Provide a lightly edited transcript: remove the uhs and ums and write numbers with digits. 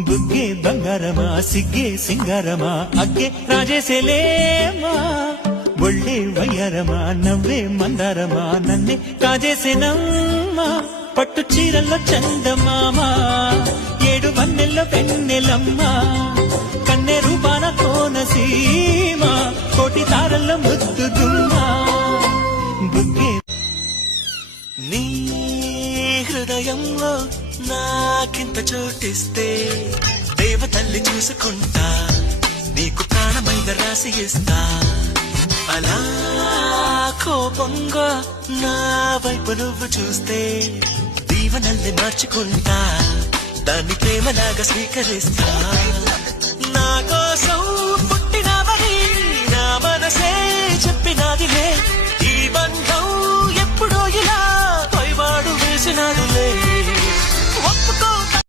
బుగ్గే బంగారమా సిగ్గే సింగారమా అగ్గే రాజేసేలేమా ఒళ్ళే వయ్యారమా నవ్వే మందారమా నన్నే కాజేసేనమ్మా పట్టు చీరల్లో చందమామా ఏడు వన్నెల్లో పెన్నెలమ్మా కన్నె రూపాన కోనసీమ కోటి తారల్లో ముద్దుగుమ్మా బుగ్గే నీ హృదయంలో నాకింత చోటిస్తే దేవతల్లి చూసుకుంటా నీకు ప్రాణమైన రాసి ఇస్తా అలా కోపంగా నా వైపు నువ్వు చూస్తే దీవనల్ని మార్చుకుంటా దాన్ని ప్రేమలాగా స్వీకరిస్తా నాకో